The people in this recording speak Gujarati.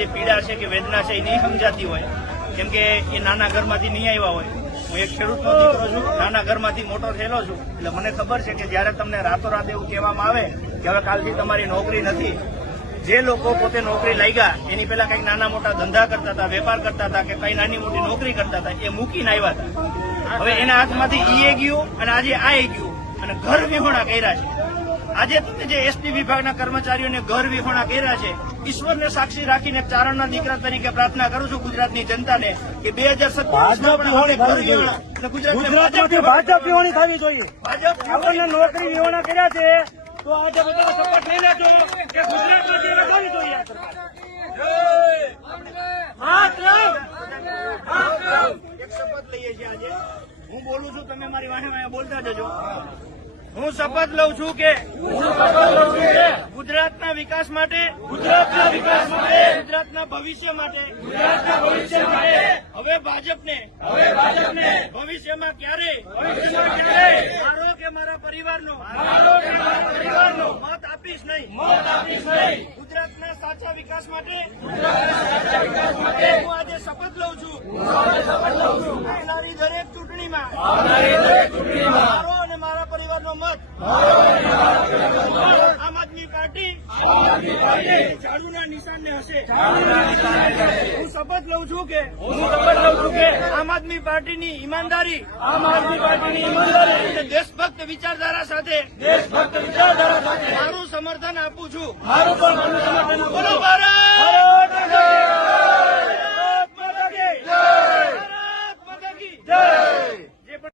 જે પીડા છે કે વેદના છે એ નહીં સમજાતી હોય, કેમ કે એ નાના ઘરમાંથી નહીં આવ્યા હોય. હું એક ખેડૂતનો દીકરો છું, નાના ઘરમાંથી મોટો થયેલો છું, એટલે મને ખબર છે કે જયારે તમને રાતોરાત એવું કહેવામાં આવે કે હવે કાલથી તમારી નોકરી નથી. જે લોકો પોતે નોકરી લાગ્યા એની પેલા કઈક નાના મોટા ધંધા કરતા હતા, વેપાર કરતા હતા કે કઈ નાની મોટી નોકરી કરતા હતા, એ મૂકીને આવ્યા હતા. હવે એના હાથમાંથી ઈ ગયું અને આજે આ ગયું અને ઘર વિહોણા કર્યા છે. આજે તમે જે એસટી વિભાગના કર્મચારીઓને ઘર વિહોણા કર્યા છે, ઈશ્વરને સાક્ષી રાખીને ચારણના દીકરા તરીકે પ્રાર્થના કરું છું ગુજરાતની જનતાને કે 2027 ગુજરાતમાંથી ભાજપ વિહોણી થવી જોઈએ. આપણને નોકરી વિહોણા કર્યા છે તો આજે બધા સપોર્ટ લઈ લેજો કે ગુજરાતમાંથી થવી જોઈએ. એક શપથ લઈએ છીએ આજે. હું બોલું છું, તમે મારી વાહે બોલતા જજો. હું શપથ લઉં છું કે ગુજરાતના વિકાસ માટે, ગુજરાતના ભવિષ્ય માટે હવે ભાજપને ભવિષ્યમાં ક્યારેય મારો કે મારા પરિવારનો મત આપીશ નહીં. ગુજરાતના સાચા વિકાસ માટે હું આજે શપથ લઉં છું. આવનારી દરેક ચૂંટણીમાં મારો અને મારા પરિવારનો મત આમ આદમી પાર્ટી ઝાડુના નિશાનને હશે. હું શપથ લઉં છું કે આમ આદમી પાર્ટીની ઈમાનદારી અને દેશભક્ત વિચારધારા સાથે મારું સમર્થન આપું છું. બોલો ભારત.